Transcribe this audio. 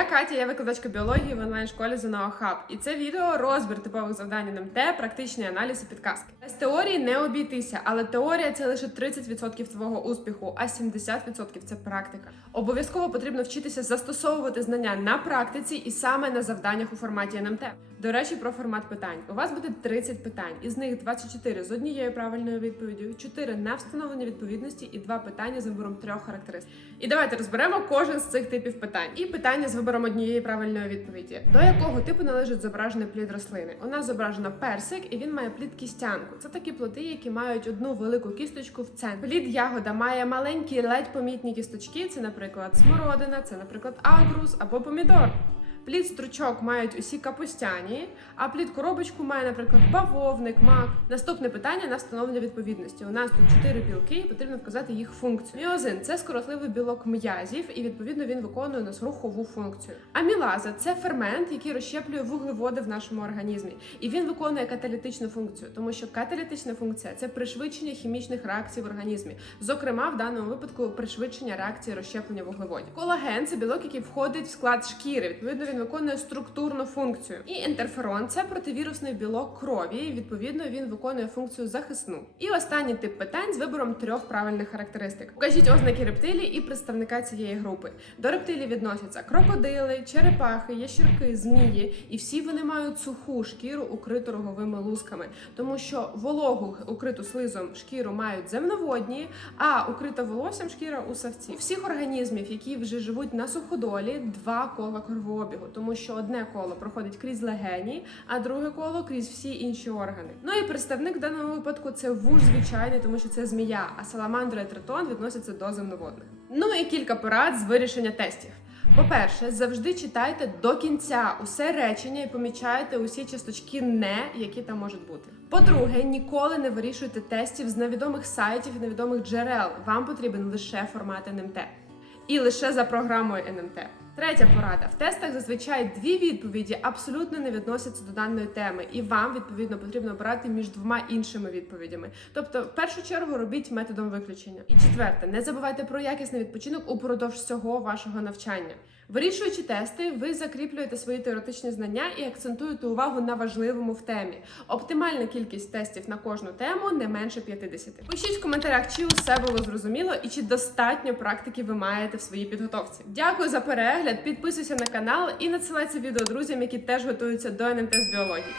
Я Катя, я викладачка біології в онлайн-школі ЗНО Хаб. І це відео розбір типових завдань НМТ, практичний аналіз і підказки. Без теорії не обійтися, але теорія це лише 30% твого успіху, а 70% це практика. Обов'язково потрібно вчитися застосовувати знання на практиці і саме на завданнях у форматі НМТ. До речі, про формат питань. У вас буде 30 питань, із них 24 з однією правильною відповіддю, 4 на встановлення відповідності і 2 питання з вибором трьох характеристик. І давайте розберемо кожен з цих типів питань. І питання з вибором однієї правильної відповіді. До якого типу належить зображений плід рослини? У нас зображено персик, і він має плід кістянку. Це такі плоди, які мають одну велику кісточку в центрі. Плід ягода має маленькі, ледь помітні кісточки. Це, наприклад, смородина, це, наприклад, агрус або помідор. Плід стручок мають усі капустяні, а плід коробочку має, наприклад, бавовник, мак. Наступне питання на встановлення відповідності. У нас тут чотири білки, і потрібно вказати їх функцію. Міозин це скоротливий білок м'язів, і відповідно він виконує у нас рухову функцію. Амілаза це фермент, який розщеплює вуглеводи в нашому організмі, і він виконує каталітичну функцію, тому що каталітична функція це пришвидшення хімічних реакцій в організмі, зокрема в даному випадку пришвидшення реакції розщеплення вуглеводів. Колаген це білок, який входить в склад шкіри. Відповідно, він виконує структурну функцію. І інтерферон це противірусний білок крові. і, Відповідно, він виконує функцію захисну. І останній тип питань з вибором трьох правильних характеристик. Покажіть ознаки рептилій і представника цієї групи. До рептилій відносяться крокодили, черепахи, ящірки, змії, і всі вони мають суху шкіру, укриту роговими лусками, тому що вологу, укриту слизом шкіру мають земноводні, а укрита волоссям шкіра у савці. У всіх організмів, які вже живуть на суходолі, два кола кровообігу, тому що одне коло проходить крізь легені, а друге коло крізь всі інші органи. Ну і представник в даному випадку це вуж звичайний, тому що це змія, а саламандра і тритон відносяться до земноводних. Ну і кілька порад з вирішення тестів. По-перше, завжди читайте до кінця усе речення і помічайте усі часточки не, які там можуть бути. По-друге, ніколи не вирішуйте тестів з невідомих сайтів і невідомих джерел. Вам потрібен лише формат НМТ. І лише за програмою НМТ. Третя порада: в тестах зазвичай дві відповіді абсолютно не відносяться до даної теми, і вам відповідно потрібно обирати між двома іншими відповідями. Тобто, в першу чергу робіть методом виключення. І четверте, не забувайте про якісний відпочинок упродовж всього вашого навчання. Вирішуючи тести, ви закріплюєте свої теоретичні знання і акцентуєте увагу на важливому в темі. Оптимальна кількість тестів на кожну тему не менше 50. Пишіть в коментарях, чи усе було зрозуміло і чи достатньо практики ви маєте в своїй підготовці. Дякую за перегляд, підписуйся на канал і надсилай це відео друзям, які теж готуються до НМТ з біології.